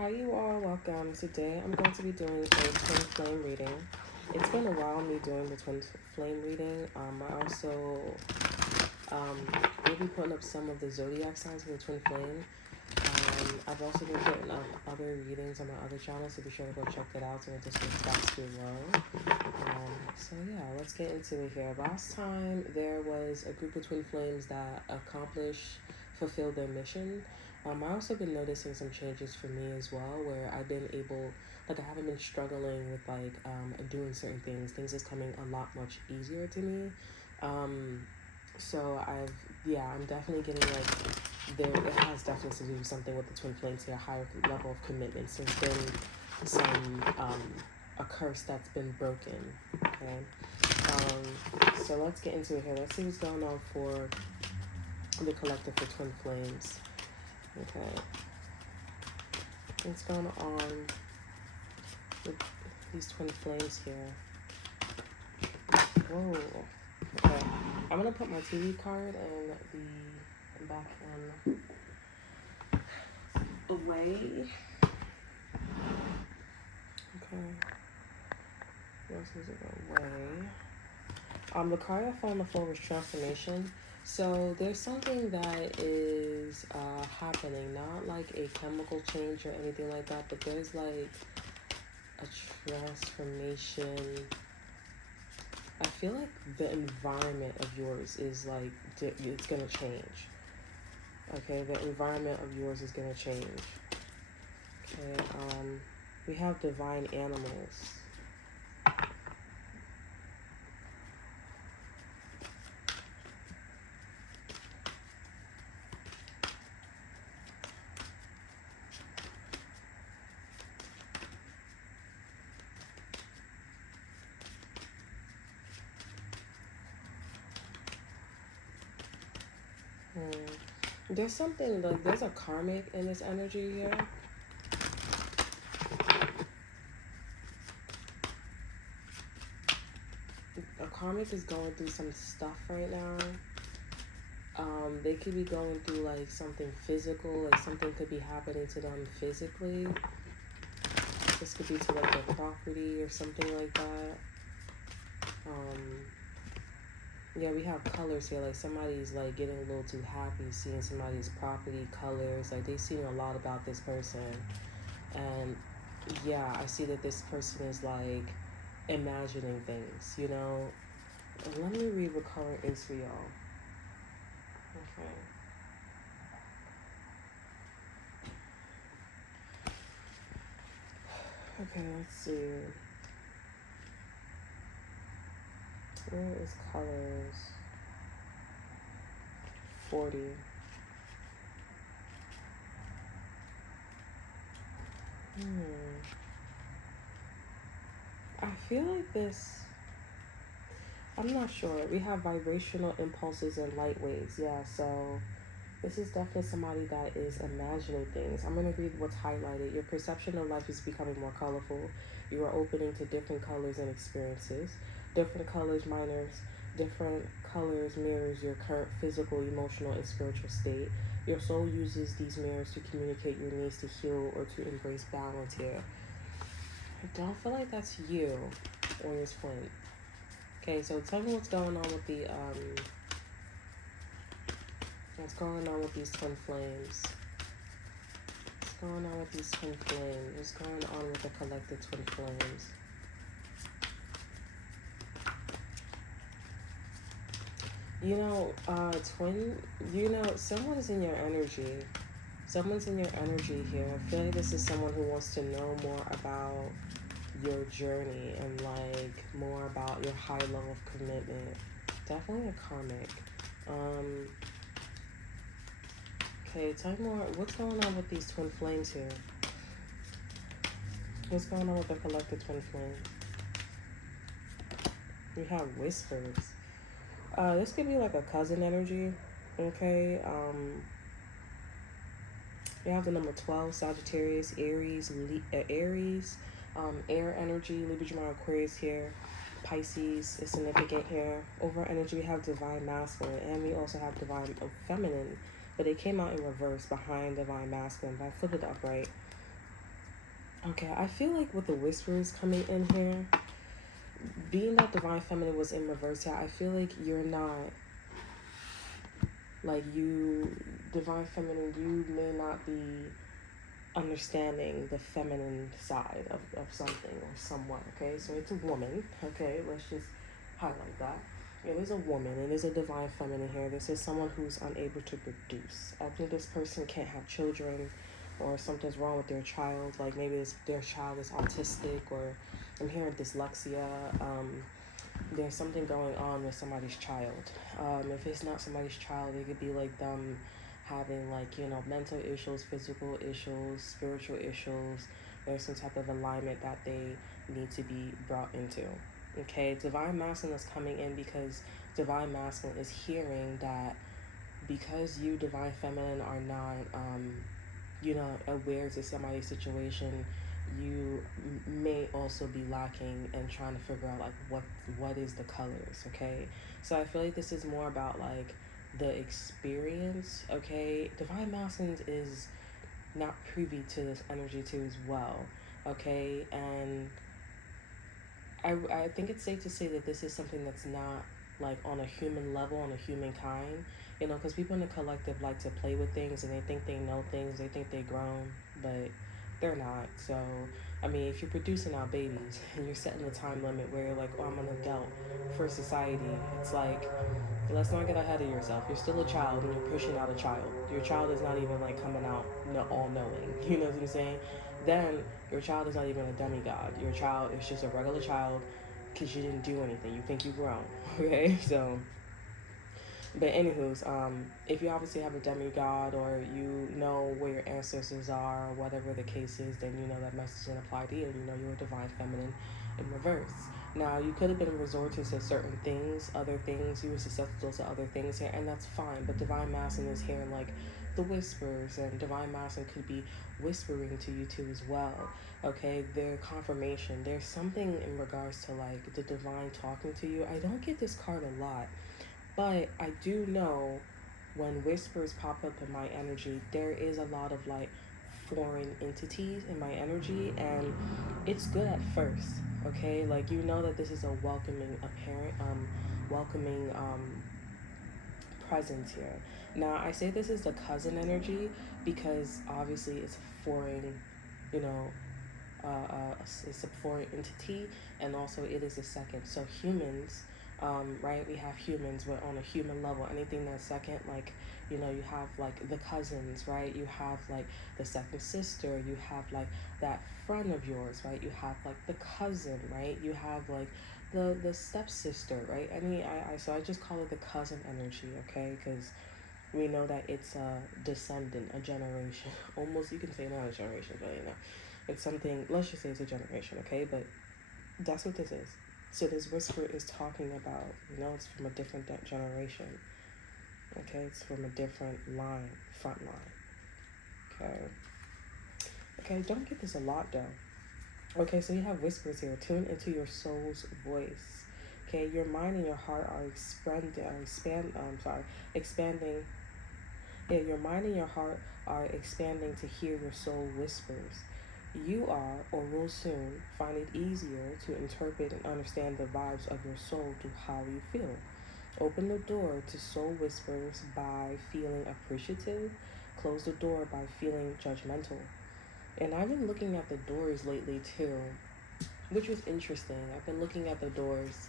Hi you all, welcome. Today I'm going to be doing a twin flame reading. It's been a while me doing the twin flame reading. I also will be putting up some of the zodiac signs for the twin flame. I've also been putting up other readings on my other channel, so be sure to go check that out in the description box below. So yeah, let's get into it here. Last time there was a group of twin flames that fulfilled their mission. I also been noticing some changes for me as well, where I've been able, I haven't been struggling with doing certain things. Things is coming a lot much easier to me. So I'm definitely getting it has definitely to do something with the twin flames here, a higher level of commitment. So there's been some, a curse that's been broken, okay? So let's get into it here. Let's see what's going on for the collective for twin flames. Okay, what's going on with these twin flames here? Whoa. Okay, I'm gonna put my TV card and the back end away. Okay, this is away. The card I found on the floor was transformation. So there's something that is happening, not like a chemical change or anything like that, but there's like a transformation. I feel like the environment of yours is like, it's gonna change. Okay, the environment of yours is gonna change. Okay, we have divine animals. There's something like there's a karmic in this energy here. A karmic is going through some stuff right now. They could be going through like something physical, like something could be happening to them physically. This could be to like their property or something like that. Yeah, we have colors here. Like somebody's like getting a little too happy seeing somebody's property, colors. Like they seeing a lot about this person. And yeah, I see that this person is like imagining things, you know. And let me read what color is for y'all. Okay. Okay, let's see. Where is colors? 40. I feel like this, I'm not sure. We have vibrational impulses and light waves. Yeah, so this is definitely somebody that is imagining things. I'm going to read what's highlighted. Your perception of life is becoming more colorful. You are opening to different colors and experiences. Different colors mirrors your current physical, emotional, and spiritual state. Your soul uses these mirrors to communicate your needs to heal or to embrace balance here. I don't feel like that's you or your twin. Okay, so tell me what's going on with the what's going on with these twin flames? What's going on with these twin flames? What's going on with the collective twin flames? You know, someone is in your energy. Someone's in your energy here. I feel like this is someone who wants to know more about your journey and like more about your high level of commitment. Definitely a karmic. Okay, tell me more. What's going on with these twin flames here? What's going on with the collective twin flame? We have whispers. This could be like a cousin energy. Okay. We have the number 12, Sagittarius, Aries, air energy, Libra, Gemini, Aquarius here. Pisces is significant here. Over energy, we have divine masculine, and we also have divine feminine, but they came out in reverse behind divine masculine. But I flipped it upright. Okay, I feel like with the whispers coming in here, being that divine feminine was in reverse here, I feel like you're not, like, you, divine feminine, you may not be understanding the feminine side of something or someone, okay? So it's a woman, okay? Let's just highlight that. It is a woman. It is a divine feminine here. This is someone who's unable to produce. I think this person can't have children, or something's wrong with their child. Like maybe their child is autistic, or I'm hearing dyslexia. There's something going on with somebody's child. If it's not somebody's child, it could be like them having, like, mental issues, physical issues, spiritual issues. There's some type of alignment that they need to be brought into. Okay, divine masculine is coming in because divine masculine is hearing that because you, divine feminine, are not aware to somebody's situation, you may also be lacking and trying to figure out like what is the colors. Okay, so I feel like this is more about like the experience. Okay, divine masculine is not privy to this energy too as well. Okay, and I think it's safe to say that this is something that's not like on a human level, on a humankind, because people in the collective like to play with things and they think they know things, they think they're grown, but they're not. So, I mean, if you're producing out babies and you're setting a time limit where you're like, oh, I'm an adult for society, it's like, let's not get ahead of yourself. You're still a child and you're pushing out a child. Your child is not even like coming out all knowing. You know what I'm saying? Then your child is not even a demigod. Your child is just a regular child because you didn't do anything. You think you've grown. Okay? So, but anywho's, if you obviously have a demigod or you know where your ancestors are or whatever the case is, then you know that message doesn't apply to you. You know you're a divine feminine in reverse. Now you could have been resorting to certain things, other things. You were susceptible to other things here, and that's fine. But divine masculine is hearing like the whispers, and divine masculine could be whispering to you too as well. Okay, their confirmation. There's something in regards to like the divine talking to you. I don't get this card a lot, but I do know when whispers pop up in my energy, there is a lot of like foreign entities in my energy, and it's good at first. Okay, like that this is a welcoming, apparent, welcoming presence here. Now I say this is the cousin energy because obviously it's a foreign, you know, it's a foreign entity, and also it is a second. So humans, right? We have humans, but on a human level, anything that's second, like you have like the cousins, right? You have like the second sister. You have like that friend of yours, right? You have like the cousin, right? You have like the stepsister, right? So I just call it the cousin energy, okay? Because we know that it's a descendant, a generation. Almost, you can say not a generation, but it's something. Let's just say it's a generation, okay? But that's what this is. So this whisper is talking about, it's from a different generation. Okay, it's from a different line, front line. Okay. Okay, don't get this a lot though. Okay, so you have whispers here. Tune into your soul's voice. Okay, your mind and your heart are expanding. Yeah, your mind and your heart are expanding to hear your soul whispers. You are, or will soon, find it easier to interpret and understand the vibes of your soul through how you feel. Open the door to soul whispers by feeling appreciative. Close the door by feeling judgmental. And I've been looking at the doors lately too, which was interesting. I've been looking at the doors.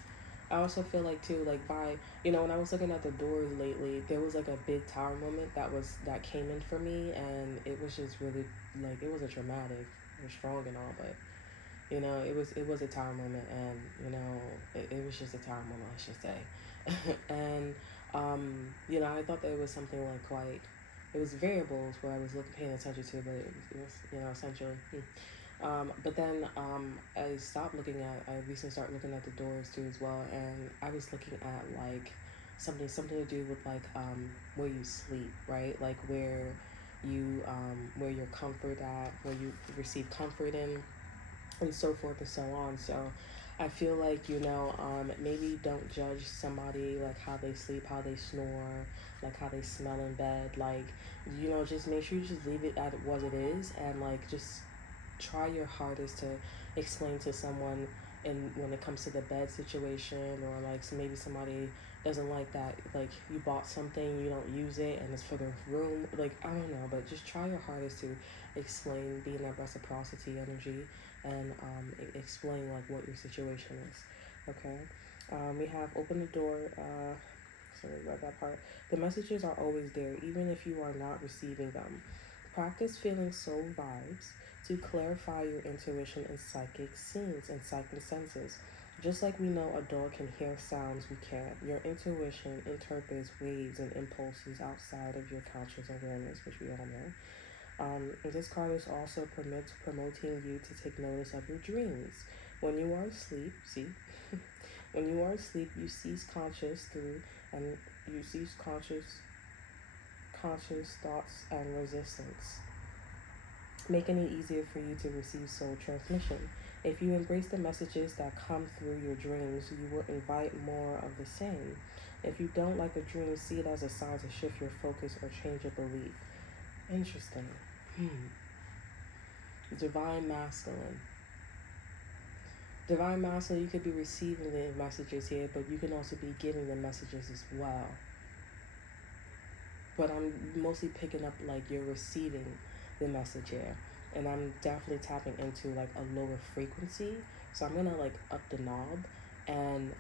I also feel like too, like when I was looking at the doors lately, there was like a big tower moment that came in for me, and it was just really like it wasn't traumatic, it was strong and all, but it was a tower moment, and it was just a tower moment, I should say. And I thought that it was something like quite. It was variables where I was paying attention to, but it was essentially. But then I stopped looking at. I recently started looking at the doors too as well, and I was looking at like something to do with like where you sleep, right? Like where your comfort at, where you receive comfort in, and so forth and so on. So I feel like maybe don't judge somebody like how they sleep, how they snore, like how they smell in bed, like just make sure you just leave it at what it is, and like just try your hardest to explain to someone, and when it comes to the bed situation, or like maybe somebody doesn't like that, like you bought something, you don't use it, and it's for the room, like I don't know, but just try your hardest to explain, be in that reciprocity energy, and explain like what your situation is. Okay. We have open the door. Sorry about that part. The messages are always there, even if you are not receiving them. Practice feeling soul vibes to clarify your intuition and psychic scenes and psychic senses. Just like we know a dog can hear sounds we can't, your intuition interprets waves and impulses outside of your conscious awareness, which we all know. This card is also promoting you to take notice of your dreams. When you are asleep, see, when you are asleep, you cease conscious through and you cease conscious thoughts and resistance, making it easier for you to receive soul transmission. If you embrace the messages that come through your dreams, you will invite more of the same. If you don't like a dream, see it as a sign to shift your focus or change your belief. Interesting. Divine masculine. Divine masculine, you could be receiving the messages here, but you can also be giving the messages as well. But I'm mostly picking up like you're receiving the message here. And I'm definitely tapping into like a lower frequency. So I'm gonna like up the knob, and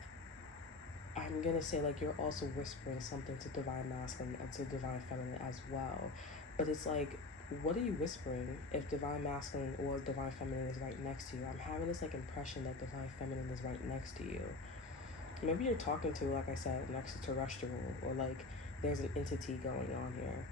I'm gonna say like you're also whispering something to divine masculine and to divine feminine as well. But it's like, what are you whispering if divine masculine or divine feminine is right next to you? I'm having this like impression that divine feminine is right next to you. Maybe you're talking to, like I said, an extraterrestrial, or like there's an entity going on here.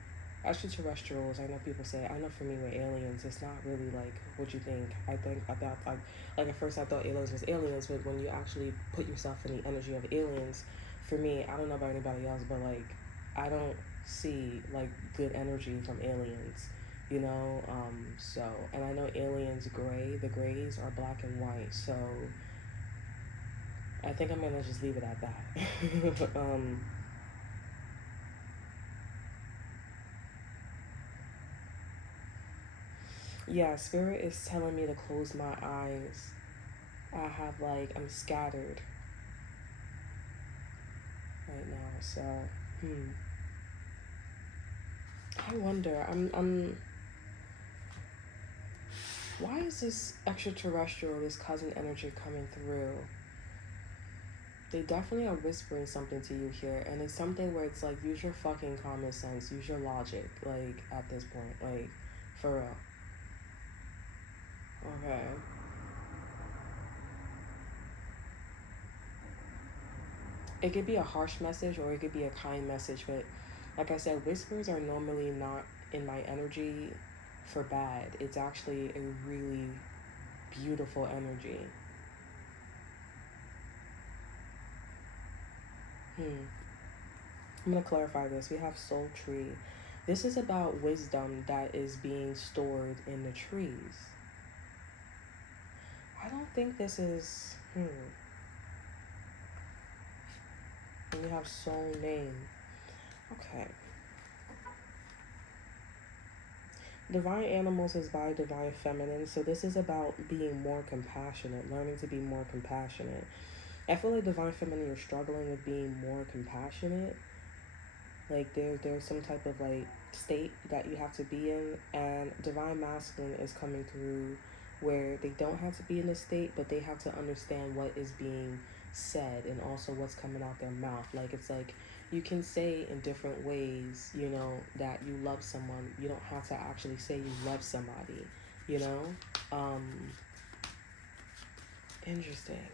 Extraterrestrials, I know people say, I know for me with aliens, it's not really like what you think. I think about like at first I thought aliens was aliens, but when you actually put yourself in the energy of aliens, for me, I don't know about anybody else, but like I don't see like good energy from aliens, you know. So, and I know aliens gray, the grays are black and white, so I think I'm gonna just leave it at that. Yeah, spirit is telling me to close my eyes. I'm scattered right now, so I wonder, why is this extraterrestrial, this cousin energy coming through? They definitely are whispering something to you here, and it's something where it's like, use your fucking common sense, use your logic, like, at this point, like, for real. Okay. It could be a harsh message or it could be a kind message, but like I said, whispers are normally not in my energy for bad. It's actually a really beautiful energy. I'm going to clarify this. We have soul tree. This is about wisdom that is being stored in the trees. I don't think this is... And we have soul name. Okay. Divine animals is by divine feminine. So this is about being more compassionate, learning to be more compassionate. I feel like divine feminine, you're struggling with being more compassionate. Like there's some type of like state that you have to be in, and divine masculine is coming through where they don't have to be in a state, but they have to understand what is being said and also what's coming out their mouth. Like it's like you can say in different ways, you know, that you love someone. You don't have to actually say you love somebody, you know. Interesting.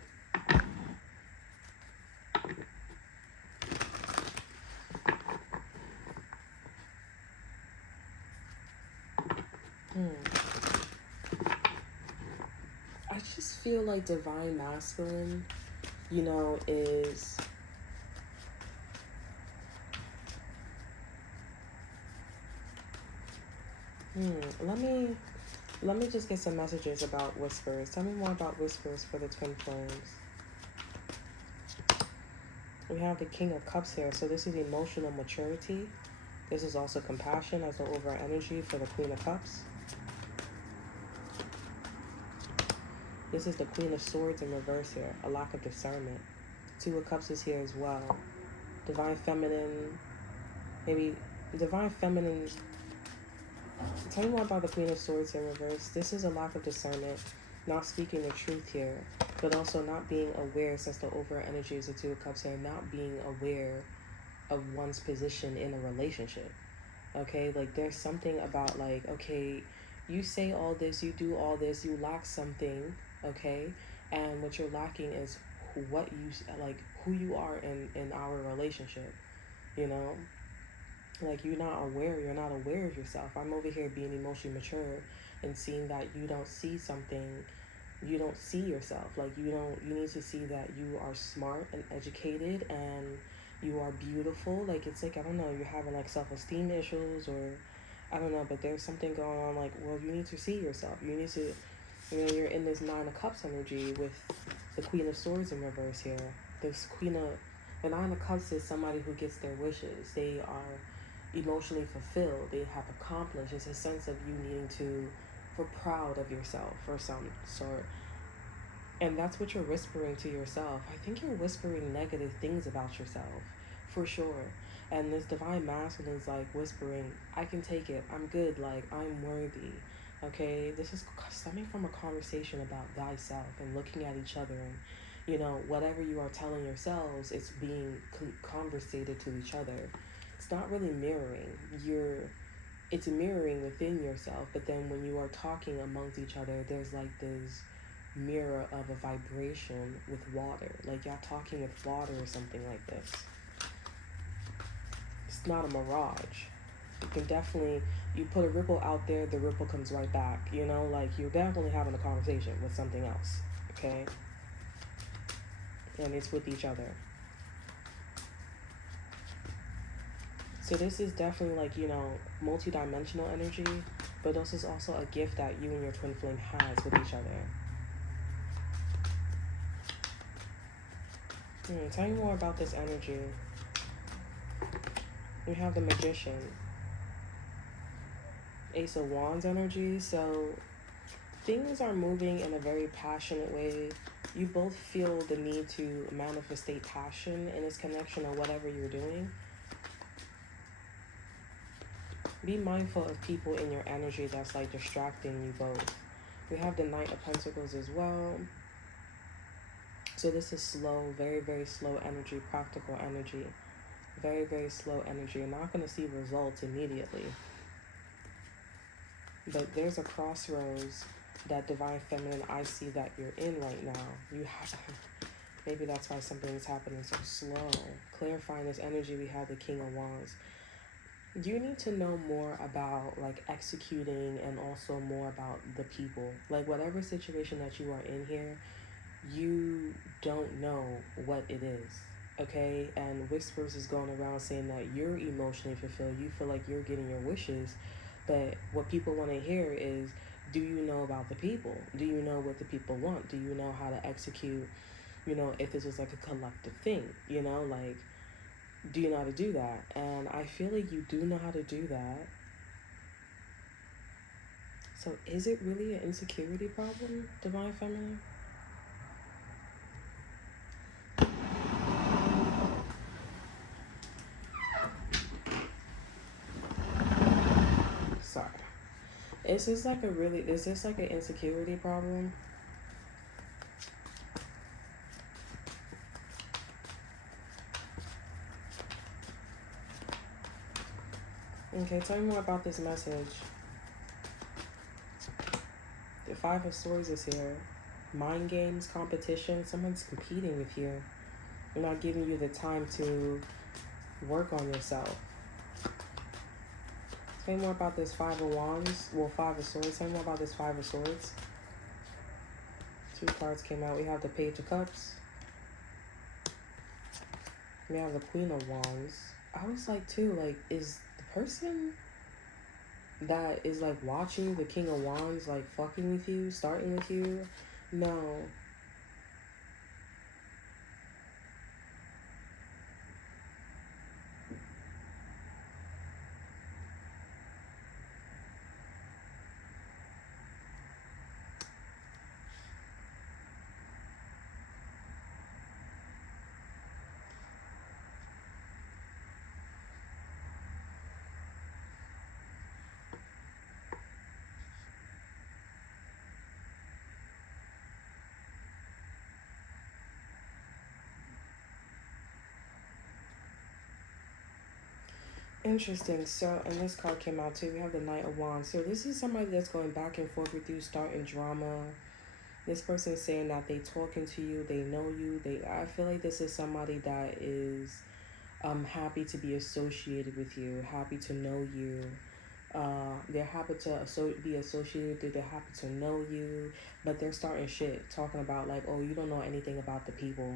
I just feel like divine masculine, you know, is... Let me just get some messages about whispers. Tell me more about whispers for the twin flames. We have the King of Cups here. So this is emotional maturity. This is also compassion as the overall energy for the Queen of Cups. This is the Queen of Swords in reverse here. A lack of discernment. Two of Cups is here as well. Divine Feminine. Maybe Divine Feminine. Tell me more about the Queen of Swords in reverse. This is a lack of discernment. Not speaking the truth here. But also not being aware, since the over energy is the Two of Cups here. Not being aware of one's position in a relationship. Okay, like there's something about like, okay, you say all this, you do all this, you lack something, okay, and what you're lacking is what you like, who you are in our relationship, you know, like you're not aware of yourself. I'm over here being emotionally mature and seeing that you don't see something, you don't see yourself, like you need to see that you are smart and educated and you are beautiful. Like it's like, I don't know, you're having like self-esteem issues, or I don't know, but there's something going on. Like, well, you need to see yourself, you need to, you know, you're in this Nine of Cups energy with the Queen of Swords in reverse here. The Nine of Cups is somebody who gets their wishes. They are emotionally fulfilled, they have accomplished. It's a sense of you needing to feel proud of yourself or some sort. And that's what you're whispering to yourself. I think you're whispering negative things about yourself, for sure. And this Divine Masculine is like whispering, I can take it, I'm good, like, I'm worthy. Okay, this is stemming from a conversation about thyself and looking at each other, and, you know, whatever you are telling yourselves, it's being conversated to each other. It's not really mirroring. It's mirroring within yourself, but then when you are talking amongst each other, there's like this mirror of a vibration with water, like y'all talking with water or something like this. It's not a mirage. You can definitely, you put a ripple out there, the ripple comes right back, you know, like you're definitely having a conversation with something else, okay, and it's with each other. So this is definitely like, you know, multi-dimensional energy, but this is also a gift that you and your twin flame has with each other. Tell me more about this energy. We have the Magician. Ace of Wands energy. So things are moving in a very passionate way. You both feel the need to manifestate passion in this connection or whatever you're doing. Be mindful of people in your energy that's like distracting you both. We have the Knight of Pentacles as well. So this is slow, very, very slow energy, practical energy. Very, very slow energy. You're not going to see results immediately. But there's a crossroads that Divine Feminine I see that you're in right now. You have, maybe that's why something is happening so slow. Clarifying this energy, we have the King of Wands. You need to know more about like executing, and also more about the people. Like whatever situation that you are in here, you don't know what it is, okay? And whispers is going around saying that you're emotionally fulfilled. You feel like you're getting your wishes, but what people want to hear is, do you know about the people? Do you know what the people want? Do you know how to execute, you know, if this was like a collective thing, you know, like, do you know how to do that? And I feel like you do know how to do that. So is it really an insecurity problem, Divine Feminine? Sorry. Is this like an insecurity problem? Okay, tell me more about this message. The Five of Swords is here. Mind games, competition. Someone's competing with you. They're not giving you the time to work on yourself. Tell me more about this Five of Wands. Well, Five of Swords. Tell me more about this Five of Swords. Two cards came out. We have the Page of Cups. We have the Queen of Wands. I was like, too, like, is the person that is like watching the King of Wands like fucking with you, starting with you? No. Interesting. So, and this card came out too. We have the Knight of Wands. So, this is somebody that's going back and forth with you, starting drama. This person is saying that they talking to you, they know you. I feel like this is somebody that is happy to be associated with you, happy to know you. They're happy to be associated with you. They're happy to know you, but they're starting shit, talking about like, oh, you don't know anything about the people.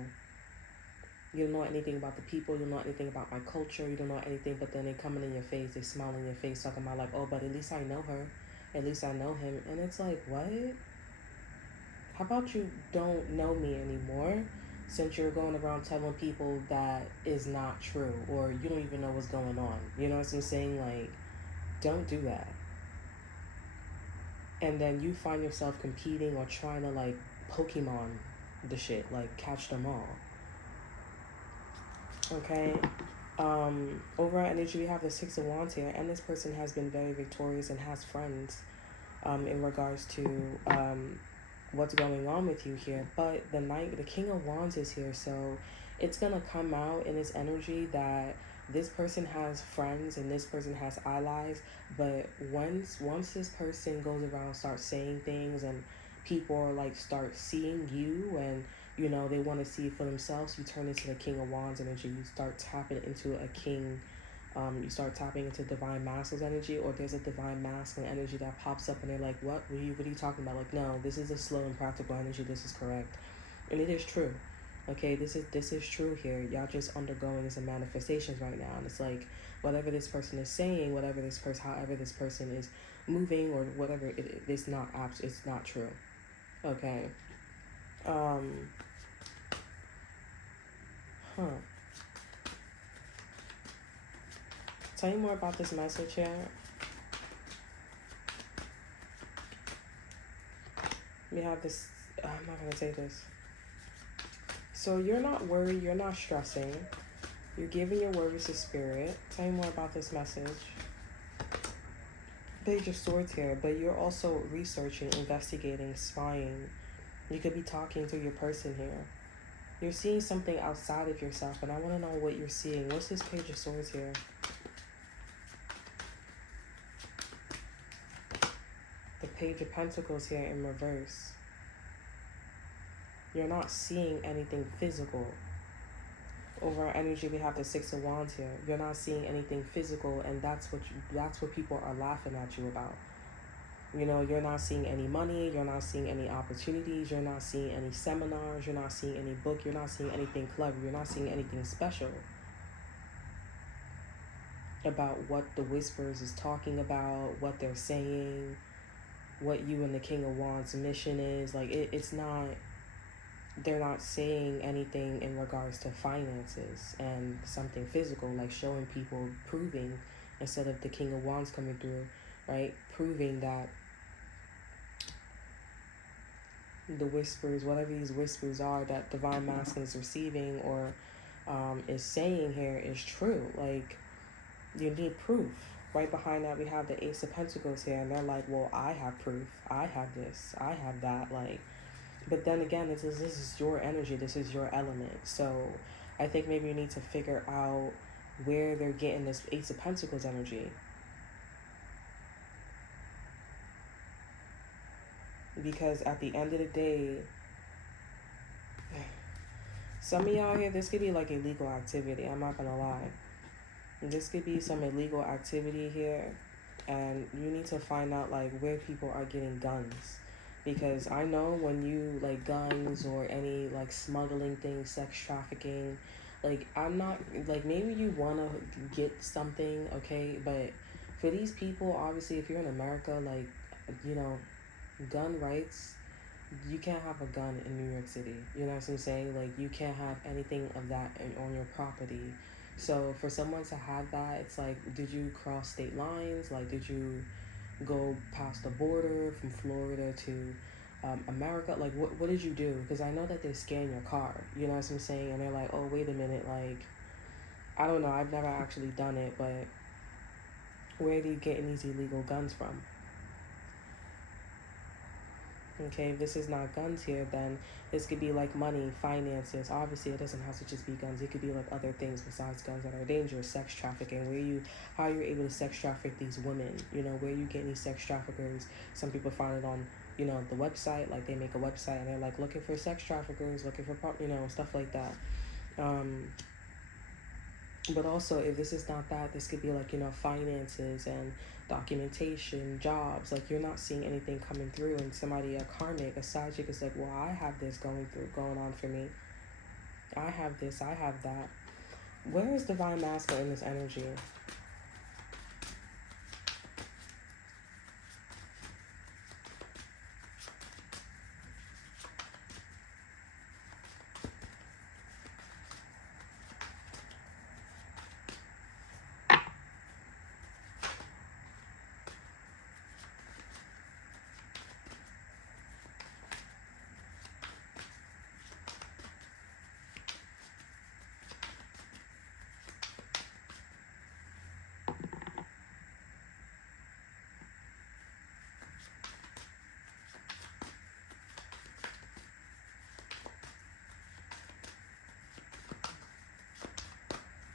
You don't know anything about the people. You don't know anything about my culture. You don't know anything. But then they coming in your face. They smile in your face, talking about like, oh, but at least I know her. At least I know him. And it's like, what? How about you don't know me anymore? Since you're going around telling people that is not true, or you don't even know what's going on. You know what I'm saying? Like, don't do that. And then you find yourself competing or trying to like Pokemon the shit, like catch them all. Okay. Overall energy, we have the Six of Wands here, and this person has been very victorious and has friends in regards to what's going on with you here. But the King of Wands is here, so it's gonna come out in this energy that this person has friends and this person has allies. But once this person goes around, starts saying things, and people are like start seeing you, and you know they want to see it for themselves, you turn into the King of Wands energy. You start tapping into a king. You start tapping into divine masculine energy, or there's a divine masculine energy that pops up, and they're like, what are you talking about? Like, no, this is a slow and practical energy. This is correct, and it is true. Okay, this is true here. Y'all just undergoing some manifestations right now, and it's like whatever this person is saying, however this person is moving, or whatever it's not it's not true. Okay. Huh. Tell you more about this message here. We have this. I'm not gonna say this. So you're not worried. You're not stressing. You're giving your worries to spirit. Tell you more about this message. Page of Swords here, but you're also researching, investigating, spying. You could be talking to your person here. You're seeing something outside of yourself, and I want to know what you're seeing. What's this Page of Swords here? The Page of Pentacles here in reverse. You're not seeing anything physical. Over our energy, we have the Six of Wands here. You're not seeing anything physical, and that's what people are laughing at you about. You know, you're not seeing any money, you're not seeing any opportunities, you're not seeing any seminars, you're not seeing any book, you're not seeing anything clever, you're not seeing anything special about what the Whispers is talking about, what they're saying, what you and the King of Wands mission is. Like, it's not, they're not saying anything in regards to finances and something physical, like showing people, proving, instead of the King of Wands coming through, right? Proving that the whispers, whatever these whispers are that divine masculine is receiving or is saying here is true. Like, you need proof. Right behind that, we have the Ace of Pentacles here, and they're like, well, I have proof. I have this. I have that. Like, but then again, this is your energy. This is your element. So I think maybe you need to figure out where they're getting this Ace of Pentacles energy. Because at the end of the day, some of y'all here, this could be like illegal activity. I'm not going to lie. This could be some illegal activity here. And you need to find out like where people are getting guns. Because I know when you like guns or any like smuggling things, sex trafficking, like I'm not like, maybe you want to get something, okay, but for these people, obviously, if you're in America, like, you know, gun rights, you can't have a gun in New York City. You know what I'm saying? Like, you can't have anything of that on your property. So for someone to have that, it's like, did you cross state lines? Like, did you go past the border from Florida to America? Like, what did you do? Because I know that they scan your car, you know what I'm saying? And they're like, oh, wait a minute, like, I don't know, I've never actually done it, but where are you getting these illegal guns from? Okay, if this is not guns here, then this could be like money, finances. Obviously, it doesn't have to just be guns. It could be like other things besides guns that are dangerous. Sex trafficking, how you're able to sex traffic these women. You know, where you get these sex traffickers. Some people find it on, the website. Like they make a website and they're like looking for sex traffickers, looking for, stuff like that. But also, if this is not that, this could be like, finances and documentation, jobs. Like you're not seeing anything coming through, and somebody, a karmic, a psychic is like, well, I have this going on for me. I have this, I have that. Where is divine masculine in this energy?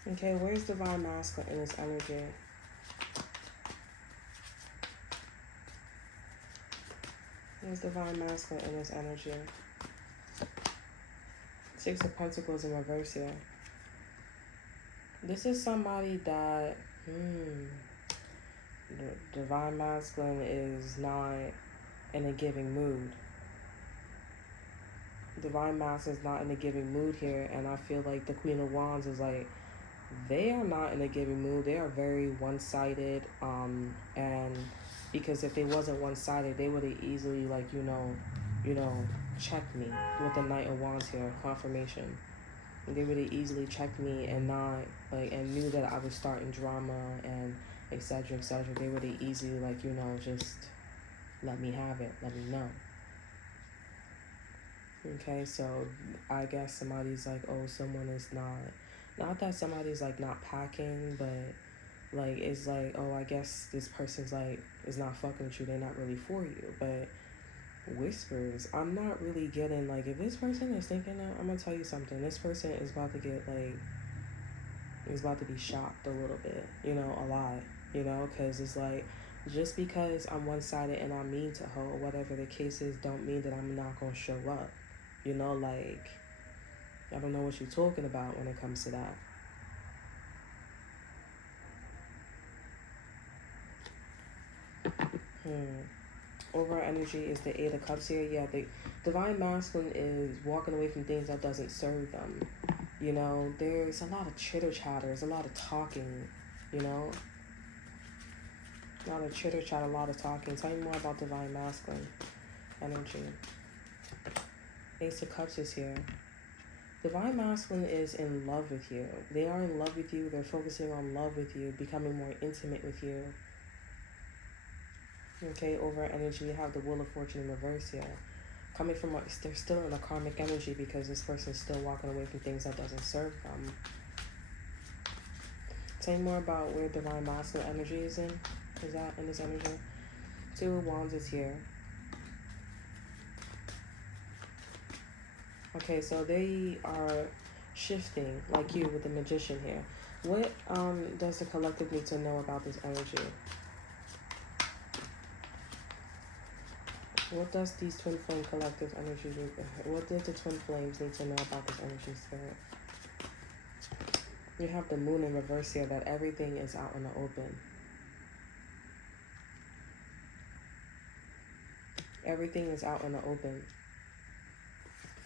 Okay, where's divine masculine in this energy? Where's divine masculine in this energy? Six of Pentacles in reverse here. This is somebody that, the divine masculine is not in a giving mood. Divine masculine is not in a giving mood here, and I feel like the Queen of Wands is like, they are not in a giving mood. They are very one-sided, and because if they wasn't one-sided, they would have easily checked me with the Knight of Wands here, confirmation. They would have easily checked me and not and knew that I was starting drama and etc. etc. They would have easily just let me have it, let me know. Okay, so I guess somebody's like, oh, someone is not that somebody's like not packing, but it's like, oh, I guess this person's is not fucking with you, they're not really for you. But whispers, I'm not really getting if this person is thinking that, I'm gonna tell you something, this person is about to get is about to be shocked a little bit, a lot, because it's just because I'm one-sided and I'm mean to her or whatever the case is, don't mean that I'm not gonna show up, I don't know what you're talking about when it comes to that. Overall energy is the Eight of Cups here. Yeah, the divine masculine is walking away from things that doesn't serve them. There's a lot of chitter chatter, there's a lot of talking, a lot of chitter chatter, a lot of talking. Tell me more about divine masculine energy. Ace of Cups is here. Divine masculine is in love with you. They are in love with you. They're focusing on love with you, becoming more intimate with you. Okay, over energy, you have the Wheel of Fortune in reverse here. Coming from, they're still in a karmic energy because this person's still walking away from things that doesn't serve them. Tell me more about where divine masculine energy is in. Is that in this energy? Two of Wands is here. Okay, so they are shifting like you with the Magician here. What does the collective need to know about this energy? What does these twin flame collective energy need? What did the twin flames need to know about this energy, spirit? You have the Moon in reverse here, that everything is out in the open. Everything is out in the open.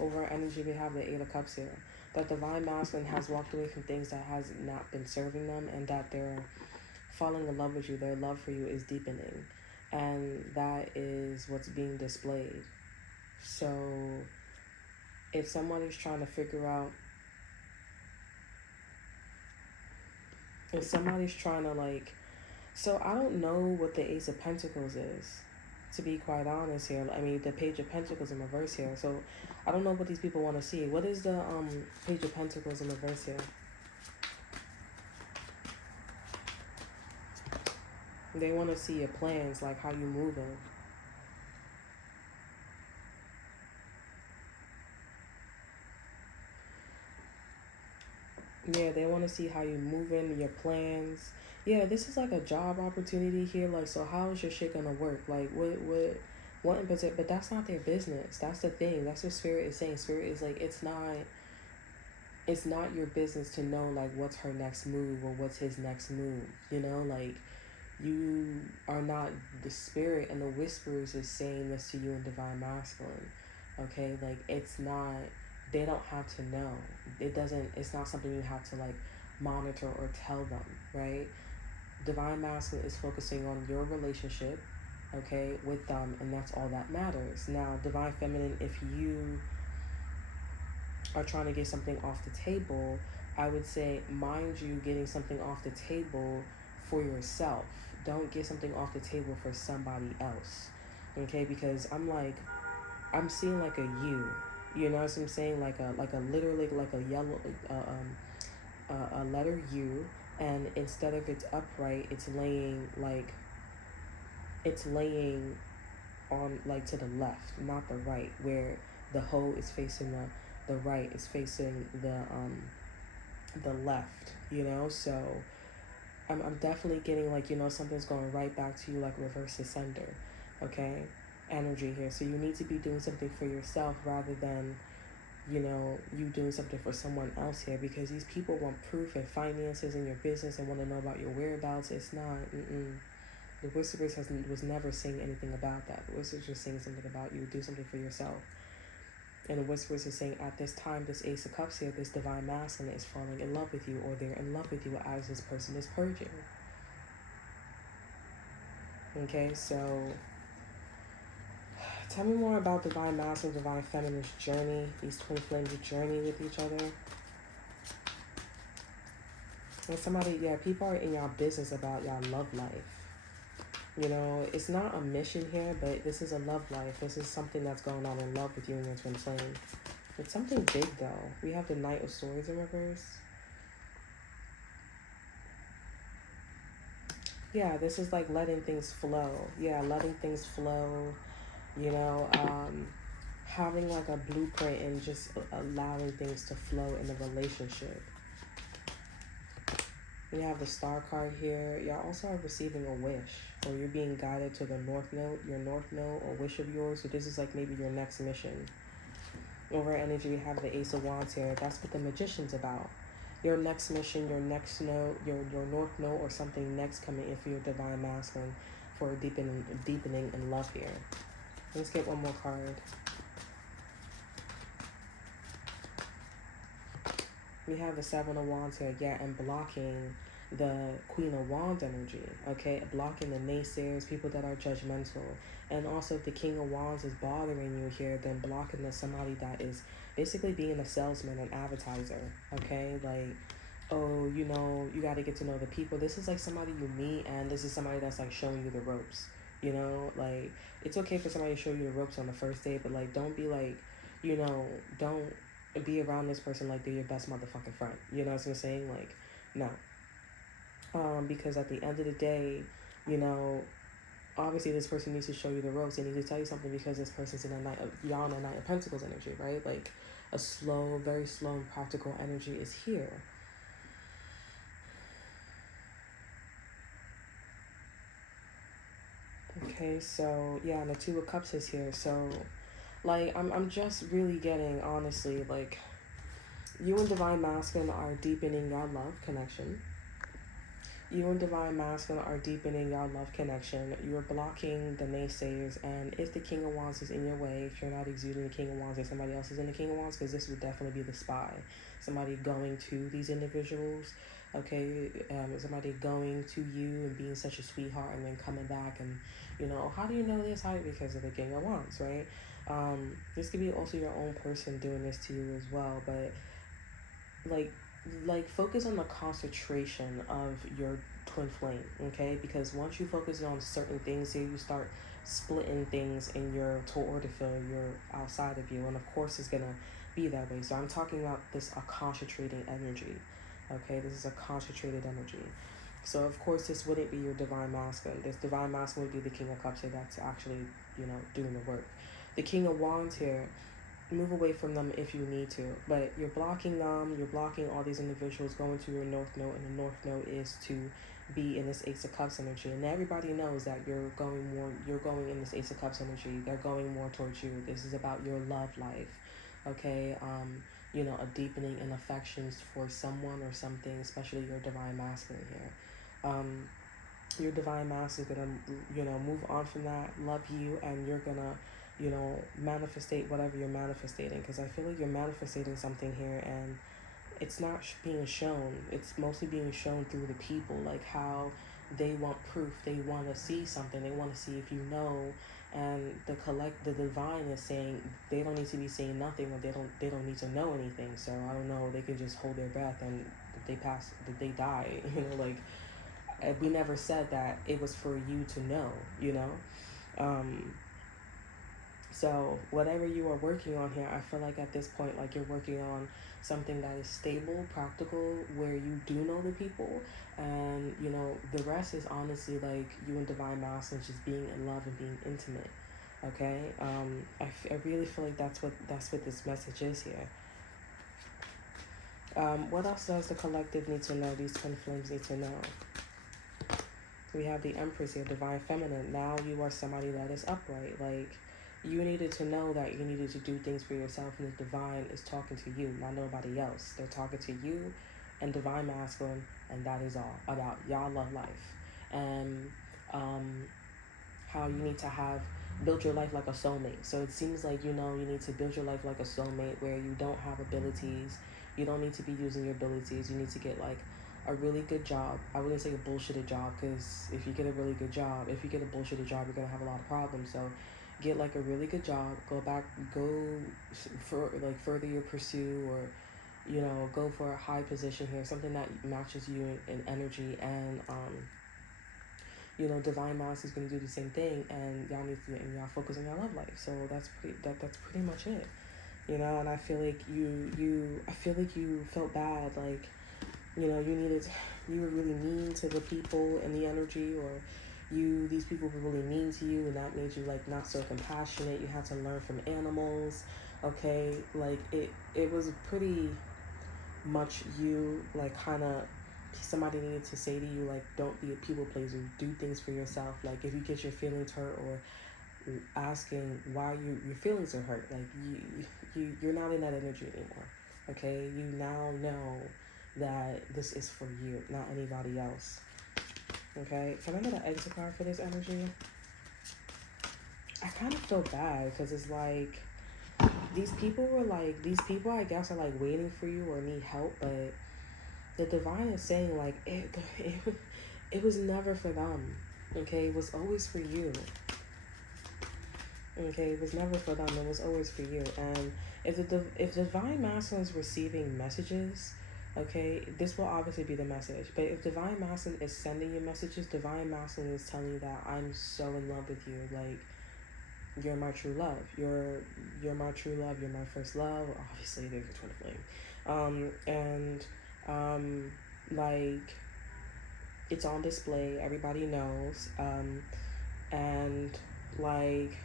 Over energy, we have the Eight of Cups here. That divine masculine has walked away from things that has not been serving them, and that they're falling in love with you. Their love for you is deepening. And that is what's being displayed. So if someone is trying to figure out, if somebody's trying to so I don't know what the Ace of Pentacles is, to be quite honest here. I mean, the Page of Pentacles in reverse here. So I don't know what these people want to see. What is the Page of Pentacles in reverse here? They want to see your plans, how you moving. Yeah, they want to see how you moving, your plans. Yeah, this is like a job opportunity here. Like, so how is your shit gonna work? Like, what in particular? But that's not their business. That's the thing. That's what spirit is saying. Spirit is like, it's not your business to know like what's her next move or what's his next move. You know, like you are not the spirit, and the whispers is saying this to you in divine masculine. Okay, like it's not, they don't have to know. It's not something you have to like monitor or tell them, right? Divine masculine is focusing on your relationship, okay, with them, and that's all that matters. Now divine feminine, if you are trying to get something off the table, I would say mind you getting something off the table for yourself. Don't get something off the table for somebody else. Okay, because I'm seeing like a U. You know what I'm saying? Like a literally like a yellow a letter U, and instead of it's upright, it's laying on like to the left, not the right, where the hoe is facing the right is facing the left, you know. So I'm definitely getting like, you know, something's going right back to you, like reverse to sender, okay, energy here. So you need to be doing something for yourself rather than, you know, you doing something for someone else here, because these people want proof and finances in your business and want to know about your whereabouts. It's not. The Whispers was never saying anything about that. The Whispers was saying something about you do something for yourself. And the Whispers is saying at this time, this Ace of Cups here, this divine masculine is falling in love with you, or they're in love with you as this person is purging. Okay, so tell me more about divine masculine, divine feminine's journey, these twin flames' journey with each other. And somebody, yeah, people are in y'all business about y'all love life. You know, it's not a mission here, but this is a love life. This is something that's going on in love with you and your twin flame. It's something big, though. We have the Knight of Swords in reverse. Yeah, this is like letting things flow. Yeah, letting things flow. You know, having like a blueprint and just allowing things to flow in the relationship. We have the Star card here. Y'all also are receiving a wish, or you're being guided to the North Node, your North Node, or wish of yours. So this is like maybe your next mission. Over energy, we have the Ace of Wands here. That's what the Magician's about. Your next mission, your next node, your North Node, or something next coming in for your divine masculine for a deepening in love here. Let's get one more card. We have the Seven of Wands here, yeah, and blocking the Queen of Wands energy, okay? Blocking the naysayers, people that are judgmental. And also if the King of Wands is bothering you here, then blocking somebody that is basically being a salesman and advertiser, okay? Like, oh, you know, you got to get to know the people. This is like somebody you meet, and this is somebody that's like showing you the ropes, you know? Like, it's okay for somebody to show you the ropes on the first date, but like, don't be like, you know, don't be around this person like they're your best motherfucking friend. You know what I'm saying? Like, no. Because at the end of the day, you know, obviously this person needs to show you the ropes. They need to tell you something, because this person's in a Knight of Pentacles energy, right? Like a slow, very slow and practical energy is here. Okay, so yeah, and the Two of Cups is here. So like I'm just really getting, honestly, like you and divine masculine are deepening your love connection. You and divine masculine are deepening your love connection. You are blocking the naysayers, and if the King of Wands is in your way, if you're not exuding the King of Wands, and somebody else is in the King of Wands, because this would definitely be the spy. Somebody going to these individuals, okay? Somebody going to you and being such a sweetheart, and then coming back and, you know, how do you know this? How? Because of the King of Wands, right? This could be also your own person doing this to you as well, but like focus on the concentration of your twin flame, okay? Because once you focus on certain things here, you start splitting things in your tour to fill your outside of you, and of course it's gonna be that way. So I'm talking about this a concentrating energy, okay? This is a concentrated energy. So of course this wouldn't be your divine masculine. This divine masculine would be the King of Cups here, that's actually, you know, doing the work. The King of Wands here, move away from them if you need to, but you're blocking them. You're blocking all these individuals going to your north node, and the north node is to be in this Ace of Cups energy, and everybody knows that you're going in this Ace of Cups energy. They're going more towards you. This is about your love life, okay? A deepening in affections for someone or something, especially your divine masculine here. Your divine masculine is gonna move on from that, love you, and you're gonna manifestate whatever you're manifesting, because I feel like you're manifesting something here, and it's not being shown. It's mostly being shown through the people, like how they want proof. They want to see something. They want to see if you know. And the divine is saying they don't need to be saying nothing, or they don't need to know anything. So I don't know. They can just hold their breath, and they die. We never said that it was for you to know. So whatever you are working on here, I feel like at this point, like you're working on something that is stable, practical, where you do know the people, and the rest is honestly like you and divine masculine just being in love and being intimate. Okay, I really feel like that's what this message is here. What else does the collective need to know? These twin flames need to know. We have the Empress here, divine feminine. Now you are somebody that is upright. Like, you needed to know that you needed to do things for yourself, and the divine is talking to you, not nobody else. They're talking to you and divine masculine, and that is all about y'all love life. And how you need to build your life like a soulmate. So it seems like you need to build your life like a soulmate, where you don't have abilities. You don't need to be using your abilities. You need to get like a really good job. I wouldn't say a bullshitted job, because if you get a really good job, if you get a bullshitted job, you're gonna have a lot of problems. So get like a really good job, go for like further your pursuit, or go for a high position here, something that matches you in energy. And divine mass is going to do the same thing, and y'all focus on your love life. So that's pretty much it. And I feel like you felt bad, like you were really mean to the people in the energy, or these people were really mean to you, and that made you like not so compassionate. You had to learn from animals, okay? Like it was pretty much you, like kind of somebody needed to say to you, like, don't be a people pleaser, do things for yourself. Like if you get your feelings hurt, or asking why your feelings are hurt, like you're not in that energy anymore, okay? You now know that this is for you, not anybody else. Okay, can I get an exit card for this energy? I kind of feel bad, because it's like these people I guess are like waiting for you or need help, but the divine is saying like it was never for them. Okay, it was always for you. Okay, it was never for them. It was always for you. And if the divine masculine is receiving messages, okay, this will obviously be the message. But if divine masculine is sending you messages, divine masculine is telling you that I'm so in love with you. Like, you're my true love. You're my true love. You're my first love. Obviously, there's a twin flame. Like, it's on display. Everybody knows. And like,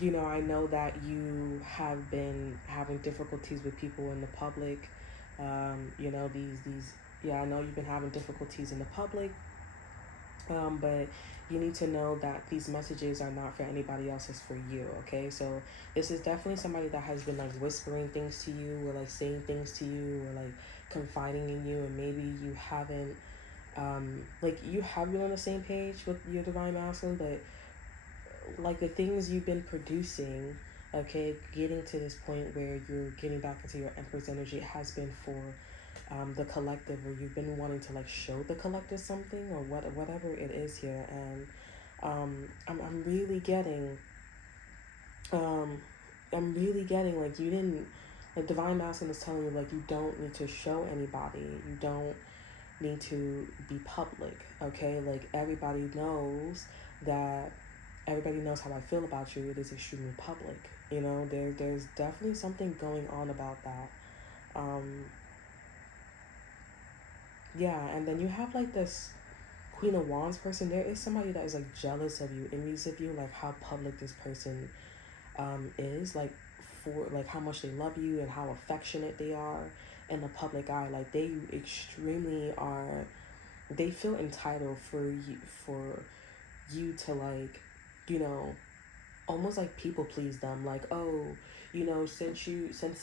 I know that you have been having difficulties with people in the public. I know you've been having difficulties in the public. But you need to know that these messages are not for anybody else, it's for you, okay? So this is definitely somebody that has been like whispering things to you, or like saying things to you, or like confiding in you, and maybe you haven't, you have been on the same page with your divine masculine, but like the things you've been producing, okay, getting to this point where you're getting back into your Empress energy has been for the collective, or you've been wanting to like show the collective something, or whatever it is here. And I'm really getting like you didn't, like divine masculine is telling you like you don't need to show anybody, you don't need to be public, okay? Like everybody knows how I feel about you. It is extremely public, there's definitely something going on about that. Yeah, and then you have like this Queen of Wands person. There is somebody that is like jealous of you, envious of you, like how public this person is, like, for like how much they love you and how affectionate they are in the public eye. Like, they extremely are, they feel entitled for you to, like, you know, almost like people please them. Like, oh, since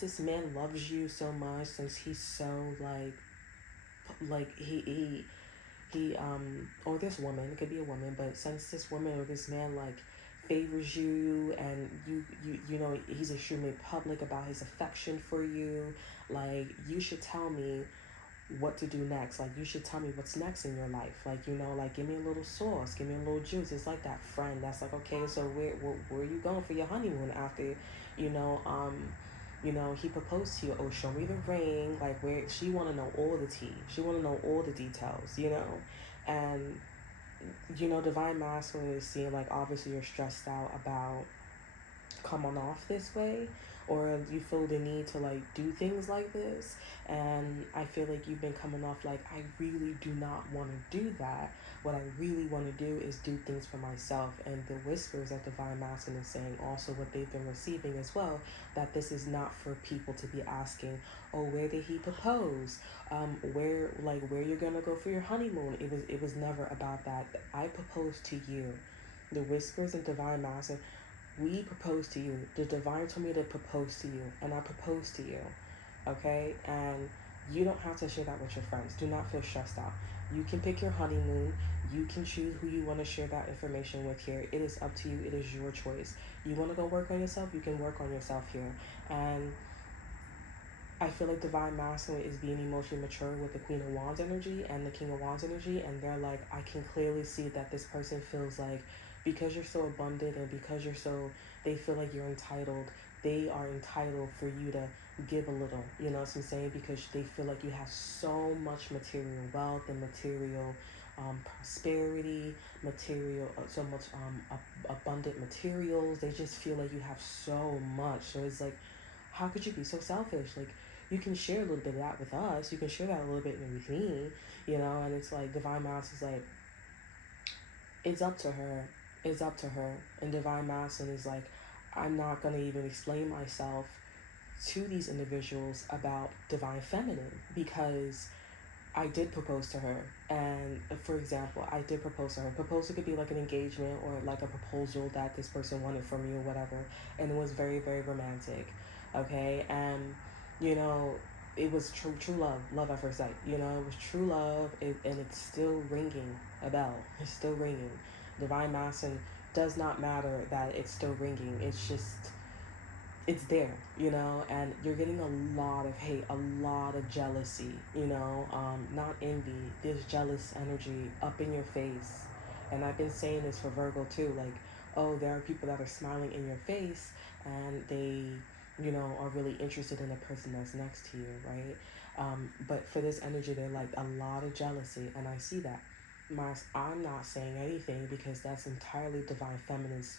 this man loves you so much, since he's so like he or this woman, it could be a woman, but since this woman or this man, like, favors you, and he's extremely public about his affection for you, like, you should tell me what to do next. Like, you should tell me what's next in your life. Like, like, give me a little sauce, give me a little juice. It's like that friend that's like, okay, so where are you going for your honeymoon after, you know, he proposed to you? Oh, show me the ring. Like, where she want to know all the tea. She want to know all the details, and, divine masculine is seeing, like, obviously you're stressed out about coming off this way, or you feel the need to, like, do things like this, and I feel like you've been coming off like, I really do not want to do that. What I really want to do is do things for myself. And the whispers that divine masculine is saying, also what they've been receiving as well, that this is not for people to be asking, oh, where did he propose, where you're gonna go for your honeymoon. It was never about that. I proposed to you. The whispers of divine masculine, we proposed to you. The divine told me to propose to you, and I proposed to you. Okay? And you don't have to share that with your friends. Do not feel stressed out. You can pick your honeymoon. You can choose who you want to share that information with here. It is up to you. It is your choice. You want to go work on yourself? You can work on yourself here. And I feel like divine masculine is being emotionally mature with the Queen of Wands energy and the King of Wands energy, and they're like, I can clearly see that this person feels like, because you're so abundant and because they feel like you're entitled, they are entitled for you to give a little, you know what I'm saying? Because they feel like you have so much material wealth and material prosperity, so much abundant materials. They just feel like you have so much. So it's like, how could you be so selfish? Like, you can share a little bit of that with us. You can share that a little bit with me, and it's like divine masculine is like, it's up to her. It's up to her. And divine masculine is like, I'm not going to even explain myself to these individuals about divine feminine, because I did propose to her. And for example, I did propose to her. Proposal could be like an engagement or like a proposal that this person wanted from you or whatever. And it was very, very romantic. Okay. And, it was true love at first sight. It was true love, and it's still ringing a bell. It's still ringing. Divine masculine does not matter that it's still ringing. It's just, it's there, and you're getting a lot of hate, a lot of jealousy, not envy. There's jealous energy up in your face. And I've been saying this for Virgo too, like, oh, there are people that are smiling in your face, and they, are really interested in the person that's next to you, right? But for this energy, they're like a lot of jealousy, and I see that. I'm not saying anything because that's entirely divine feminine's,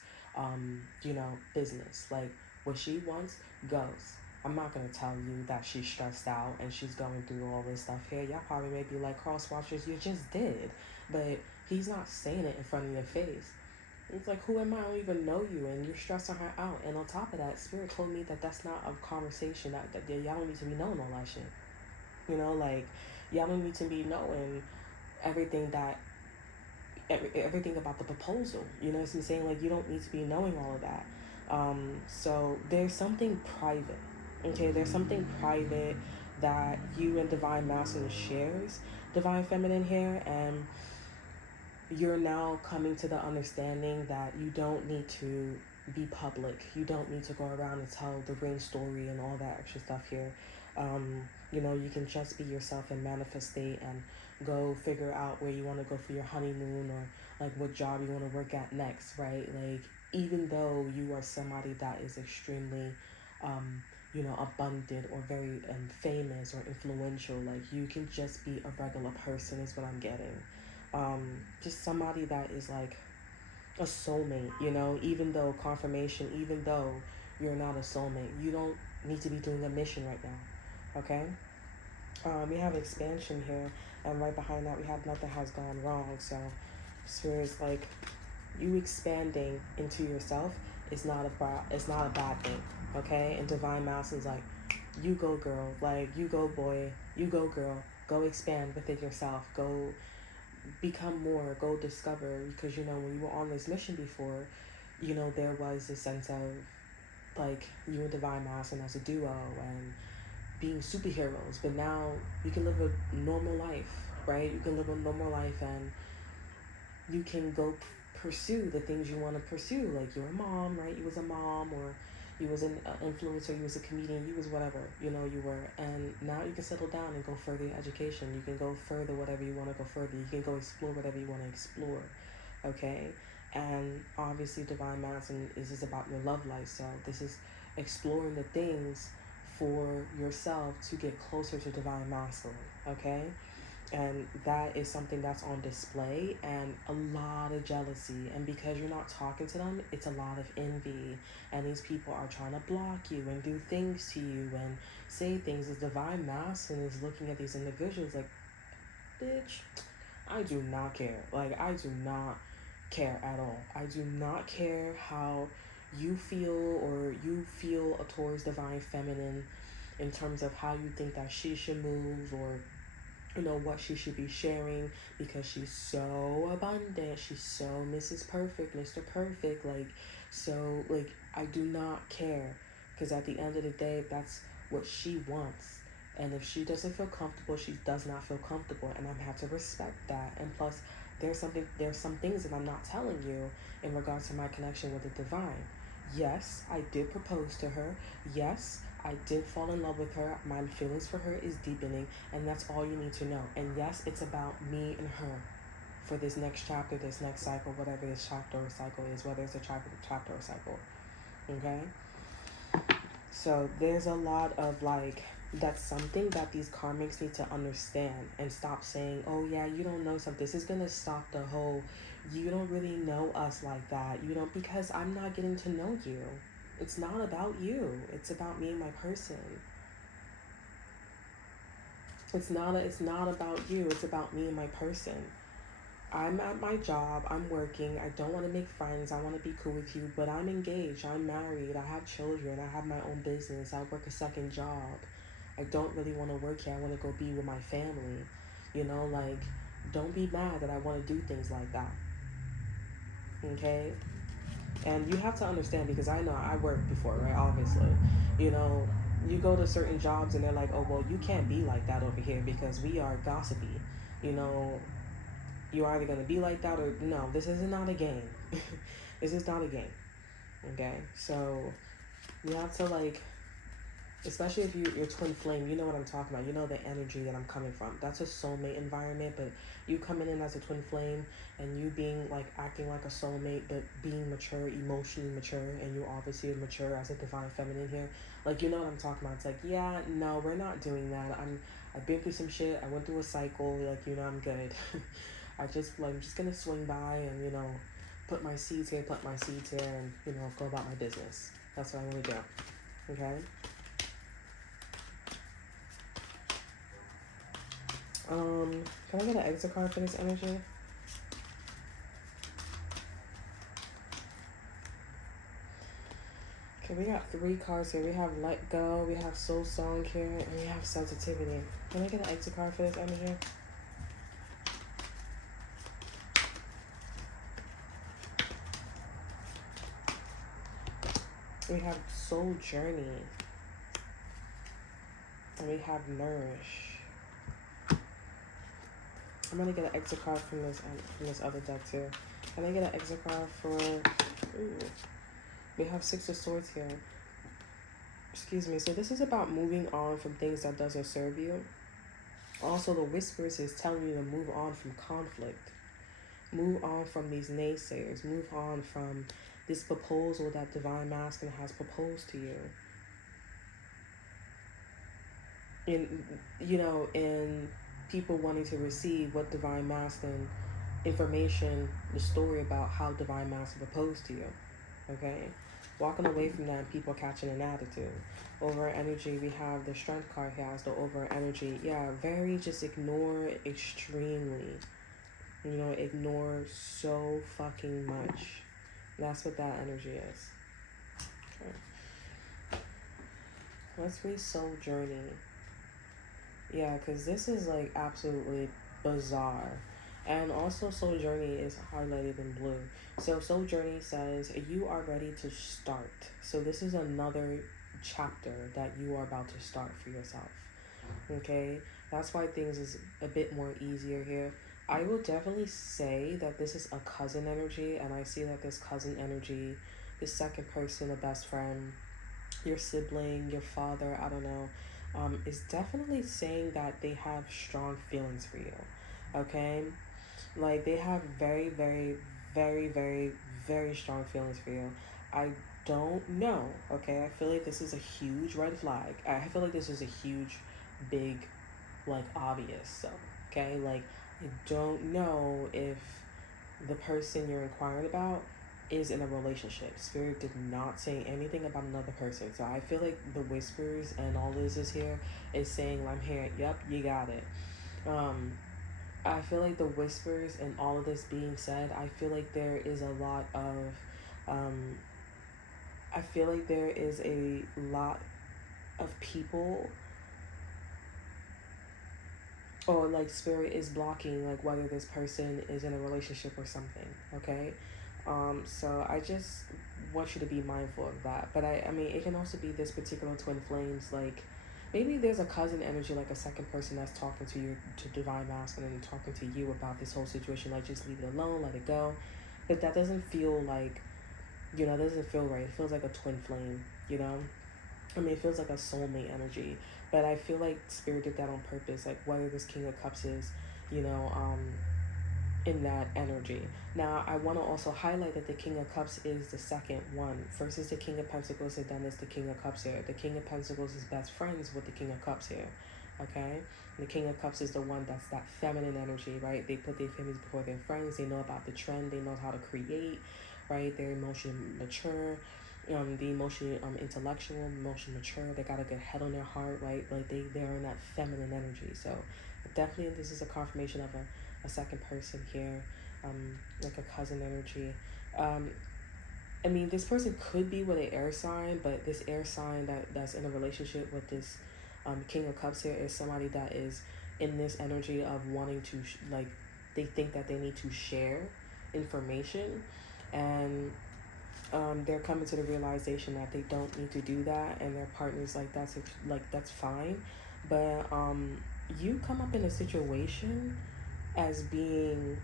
business. Like, what she wants goes. I'm not gonna tell you that she's stressed out and she's going through all this stuff here. Y'all probably may be like, cross watchers, you just did, but he's not saying it in front of your face. It's like, who am I? I don't even know you, and you're stressing her out. And on top of that, Spirit told me that that's not a conversation, that y'all don't need to be knowing all that shit. Like, y'all don't need to be knowing everything everything about the proposal. You know what I'm saying? Like, you don't need to be knowing all of that. So there's something private. Okay, there's something private that you and divine masculine shares, divine feminine here, and you're now coming to the understanding that you don't need to be public. You don't need to go around and tell the ring story and all that extra stuff here. You can just be yourself and manifestate and go figure out where you want to go for your honeymoon, or like what job you want to work at next, right? Like, even though you are somebody that is extremely, abundant or very famous or influential, like, you can just be a regular person is what I'm getting. Just somebody that is like a soulmate, even though confirmation, even though you're not a soulmate, you don't need to be doing a mission right now, okay? We have expansion here, and right behind that we have nothing has gone wrong. So Spirit's like, you expanding into yourself is it's not a bad thing, okay? And divine masculine is like, you go girl, like you go boy, you go girl, go expand within yourself, go become more, go discover, because when you were on this mission before, there was a sense of like you and divine masculine as a duo and being superheroes, but now you can live a normal life, right? You can live a normal life and you can go pursue the things you want to pursue. Like you're a mom, right? You was a mom, or you was an influencer, you was a comedian, you was whatever, you were. And now you can settle down and go further your education. You can go further whatever you want to go further. You can go explore whatever you want to explore, okay? And obviously divine masculine is about your love life. So this is exploring the things for yourself to get closer to divine masculine, okay? And that is something that's on display, and a lot of jealousy. And because you're not talking to them, it's a lot of envy, and these people are trying to block you and do things to you and say things. As divine masculine is looking at these individuals like, bitch, I do not care. Like, I do not care at all. I do not care how you feel, or you feel towards divine feminine in terms of how you think that she should move, or what she should be sharing, because she's so abundant, she's so Mrs. Perfect, Mr. Perfect, like I do not care, because at the end of the day, that's what she wants. And if she doesn't feel comfortable, she does not feel comfortable, and I have to respect that. And plus, there's some things that I'm not telling you in regards to my connection with the divine. Yes, I did propose to her. Yes, I did fall in love with her. My feelings for her is deepening, and that's all you need to know. And yes, it's about me and her for this next chapter, this next cycle, whatever this chapter or cycle is, whether it's a chapter or cycle. Okay? So there's a lot of that's something that these karmics need to understand and stop saying, oh yeah, you don't know something. This is going to stop the whole, you don't really know us like that. You don't, because I'm not getting to know you. It's not about you. It's about me and my person. It's not about you. It's about me and my person. I'm at my job. I'm working. I don't want to make friends. I want to be cool with you, but I'm engaged. I'm married. I have children. I have my own business. I work a second job. I don't really want to work here. I want to go be with my family. Don't be mad that I want to do things like that. Okay? And you have to understand, because I know I worked before, right? Obviously. You go to certain jobs and they're like, oh, well, you can't be like that over here because we are gossipy. You're either going to be like that or no, this is not a game. This is not a game. Okay? So you have to especially if you're twin flame, you know what I'm talking about. You know the energy that I'm coming from. That's a soulmate environment, but you coming in as a twin flame and you being acting like a soulmate, but being mature, emotionally mature, and you obviously are mature as a divine feminine here. You know what I'm talking about. It's yeah, no, we're not doing that. I've been through some shit. I went through a cycle. I'm good. I'm just gonna swing by and put my seeds here, and go about my business. That's what I want to do. Okay. Can I get an exit card for this energy? Okay, we got 3 cards here. We have Let Go, we have Soul Song here, and we have Sensitivity. Can I get an exit card for this energy? We have Soul Journey. And we have Nourish. I'm gonna get an exit card from this other deck too. Can I get an exit card for? Ooh, we have 6 of Swords here. Excuse me. So this is about moving on from things that doesn't serve you. Also, the Whispers is telling you to move on from conflict. Move on from these naysayers. Move on from this proposal that Divine Masculine has proposed to you. In people wanting to receive what Divine Masculine information, the story about how Divine Masculine proposed to you. Okay? Walking away from that and people catching an attitude. Over energy, we have the Strength card here as the over energy. Yeah, very just ignore extremely. ignore so fucking much. That's what that energy is. Okay. Let's read Soul Journey. Yeah, because this is like absolutely bizarre. And also, Soul Journey is highlighted in blue. So, Soul Journey says, you are ready to start. So, this is another chapter that you are about to start for yourself. Okay? That's why things is a bit more easier here. I will definitely say that this is a cousin energy, and I see that this cousin energy, the second person, a best friend, your sibling, your father, I don't know, is definitely saying that they have strong feelings for you. Okay? Like they have very, very, very, very, very strong feelings for you. I don't know. Okay? I feel like this is a huge red flag. I feel like this is a huge, big, like obvious. So, okay? Like, I don't know if the person you're inquiring about is in a relationship. Spirit did not say anything about another person. So I feel like the whispers and all this is here is saying, I'm here. Yep, you got it. Um, I feel like the whispers and all of this being said, I feel like there is a lot of, um, I feel like there is a lot of people, or like spirit is blocking like whether this person is in a relationship or something. Okay. So I just want you to be mindful of that. But I mean, it can also be this particular twin flames. Like, maybe there's a cousin energy, like a second person that's talking to you, to divine masculine, and talking to you about this whole situation. Like, just leave it alone, let it go. But that doesn't feel like, doesn't feel right. It feels like a twin flame. I mean, it feels like a soulmate energy. But I feel like spirit did that on purpose. Like, whether this King of Cups is, you know, in that energy. Now, I want to also highlight that the King of Cups is the second one. First is the King of Pentacles, and then is the King of Cups here. The King of Pentacles is best friends with the King of Cups here. Okay? The King of Cups is the one that's that feminine energy, right? They put their families before their friends. They know about the trend. They know how to create, right? They're emotionally mature. The emotionally intellectual, emotionally mature. They got a good head on their heart, right? Like they're in that feminine energy. So definitely this is a confirmation of a second person here, like a cousin energy. I mean, this person could be with an air sign, but this air sign that's in a relationship with this King of Cups here is somebody that is in this energy of wanting to, like, they think that they need to share information, and they're coming to the realization that they don't need to do that, and their partner's like, that's fine. But you come up in a situation as being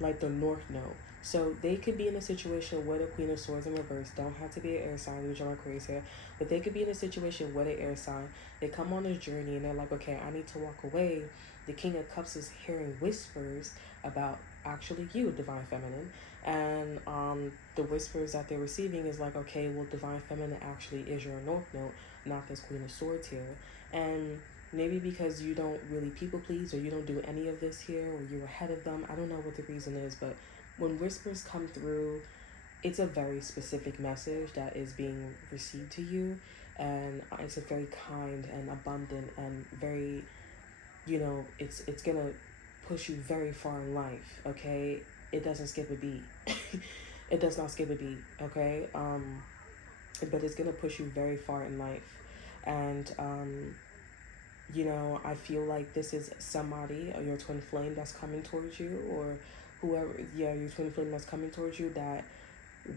like the North Node. So they could be in a situation where the Queen of Swords in reverse, don't have to be an air sign, which I'm crazy here, but they could be in a situation where the air sign, they come on this journey and they're like, okay, I need to walk away. The King of Cups is hearing whispers about actually you, Divine Feminine, and the whispers that they're receiving is like, okay, well, Divine Feminine actually is your North Node, not this Queen of Swords here. And maybe because you don't really people please, or you don't do any of this here, or you're ahead of them. I don't know what the reason is, but when whispers come through, it's a very specific message that is being received to you. And it's a very kind and abundant and very, it's gonna push you very far in life. Okay, it doesn't skip a beat. It does not skip a beat. Okay, but it's gonna push you very far in life. And I feel like this is somebody, or your twin flame that's coming towards you, or whoever, your twin flame that's coming towards you, that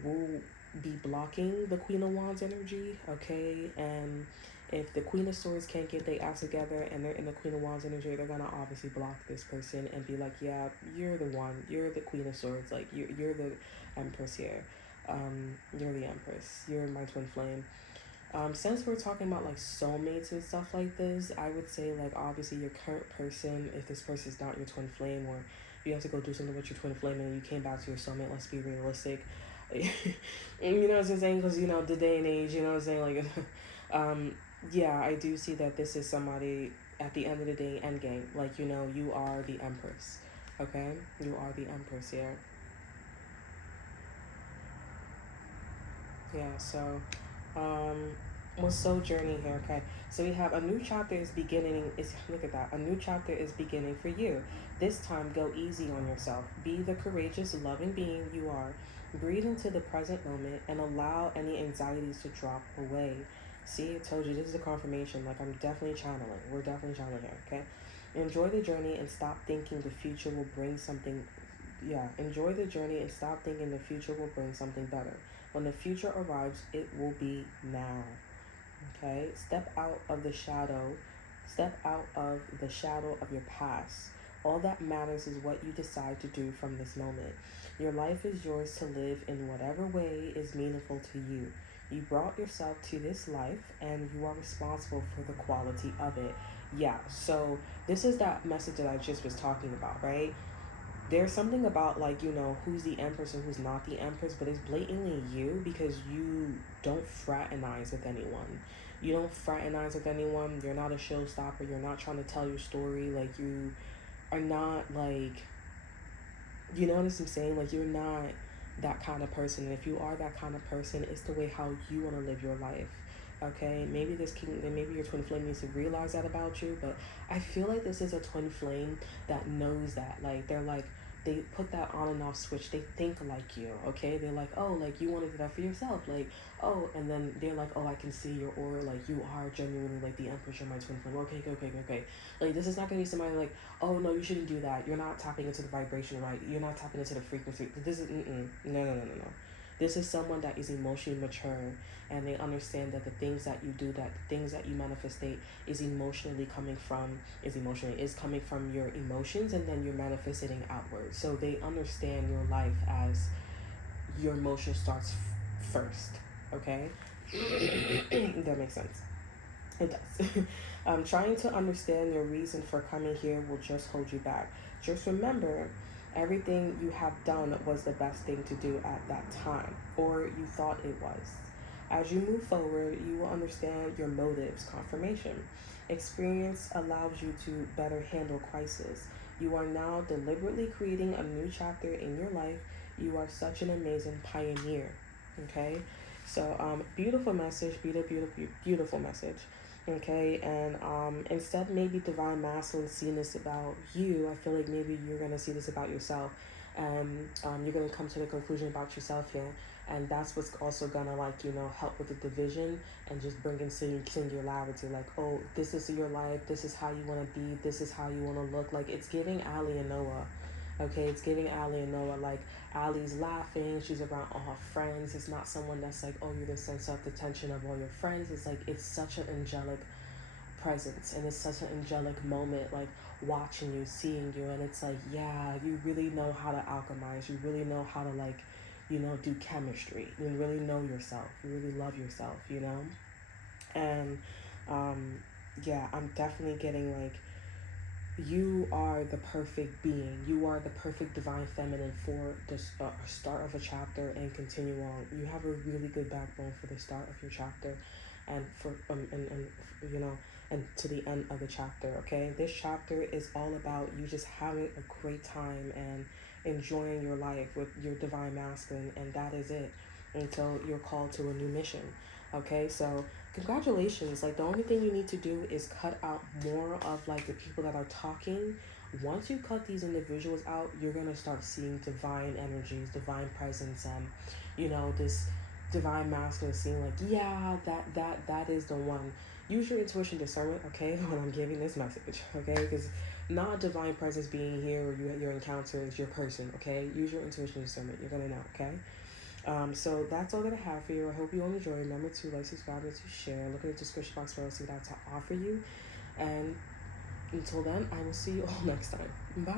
will be blocking the Queen of Wands energy, okay? And if the Queen of Swords can't get their ass together and they're in the Queen of Wands energy, they're gonna obviously block this person and be like, yeah, you're the one, you're the Queen of Swords, like, you're the Empress here. You're the Empress, you're my twin flame. Since we're talking about like soulmates and stuff like this, I would say, like, obviously your current person, if this person is not your twin flame, or you have to go do something with your twin flame and you came back to your soulmate, let's be realistic. And you know what I'm saying? Because, the day and age, you know what I'm saying? Like, yeah, I do see that this is somebody at the end of the day, end game. Like, you are the Empress. Okay? You are the Empress here. Yeah, so, We'll journey here, okay? So we have a new chapter is beginning. Is Look at that. A new chapter is beginning for you. This time, go easy on yourself. Be the courageous, loving being you are. Breathe into the present moment and allow any anxieties to drop away. See, I told you this is a confirmation. Like, I'm definitely channeling. We're definitely channeling here, okay? Enjoy the journey and stop thinking the future will bring something. Yeah, enjoy the journey and stop thinking the future will bring something better. When the future arrives, it will be now. Okay, step out of the shadow. Step out of the shadow of your past. All that matters is what you decide to do from this moment. Your life is yours to live in whatever way is meaningful to you. You brought yourself to this life and you are responsible for the quality of it. Yeah, so this is that message that I just was talking about, right? There's something about, like, who's the empress and who's not the empress, but it's blatantly you, because you don't fraternize with anyone. You don't fraternize with anyone. You're not a showstopper. You're not trying to tell your story. Like, you are not, like, you know what I'm saying? Like, you're not that kind of person. And if you are that kind of person, it's the way how you want to live your life. Okay, maybe your twin flame needs to realize that about you, but I feel like this is a twin flame that knows that. Like, they're like, they put that on and off switch. They think like you, okay? They're like, oh, like, you wanted that for yourself, like, oh, and then they're like, oh, I can see your aura, like, you are genuinely like the empress, you're my twin flame. Okay. Like, this is not gonna be somebody like, oh no, you shouldn't do that. You're not tapping into the vibration, right? You're not tapping into the frequency. This is no. This is someone that is emotionally mature, and they understand that the things that you do, that the things that you manifestate is coming from your emotions, and then you're manifesting outward. So they understand your life as your emotion starts first. Okay, that makes sense. It does. Trying to understand your reason for coming here will just hold you back. Just remember, everything you have done was the best thing to do at that time, or you thought it was. As you move forward, you will understand your motives. Confirmation. Experience allows you to better handle crisis. You are now deliberately creating a new chapter in your life. You are such an amazing pioneer. Okay? So, beautiful message, beautiful message. Okay, and instead maybe divine masculine seeing this about you, I feel like maybe you're gonna see this about yourself, and you're gonna come to the conclusion about yourself here, and that's what's also gonna, like, help with the division and just bring in singularity. Like, oh, this is your life, this is how you want to be, this is how you want to look. Like, it's giving Ali and Noah. Okay, it's giving Ali and Noah. Like, Ali's laughing, she's around all her friends. It's not someone that's like, oh, you're the sense of the tension of all your friends. It's like, it's such an angelic presence, and it's such an angelic moment, like, watching you, seeing you, and it's like, yeah, you really know how to alchemize. You really know how to, like, do chemistry. You really know yourself. You really love yourself, And yeah, I'm definitely getting, like, you are the perfect being. You are the perfect divine feminine for the start of a chapter and continue on. You have a really good backbone for the start of your chapter, and for and to the end of the chapter. Okay, this chapter is all about you just having a great time and enjoying your life with your divine masculine, and that is it until you're called to a new mission. Okay, so congratulations. Like, the only thing you need to do is cut out more of, like, the people that are talking. Once you cut these individuals out, you're gonna start seeing divine energies, divine presence, and this divine masculine seeing, like, yeah, that is the one. Use your intuition discernment, okay, when I'm giving this message, okay, because not divine presence being here or your encounter is your person, okay. Use your intuition discernment. You're gonna know, okay. So that's all that I have for you. I hope you all enjoy. Remember to like, subscribe, and to share. Look at the description box below to see what I have to offer you. And until then, I will see you all next time. Bye.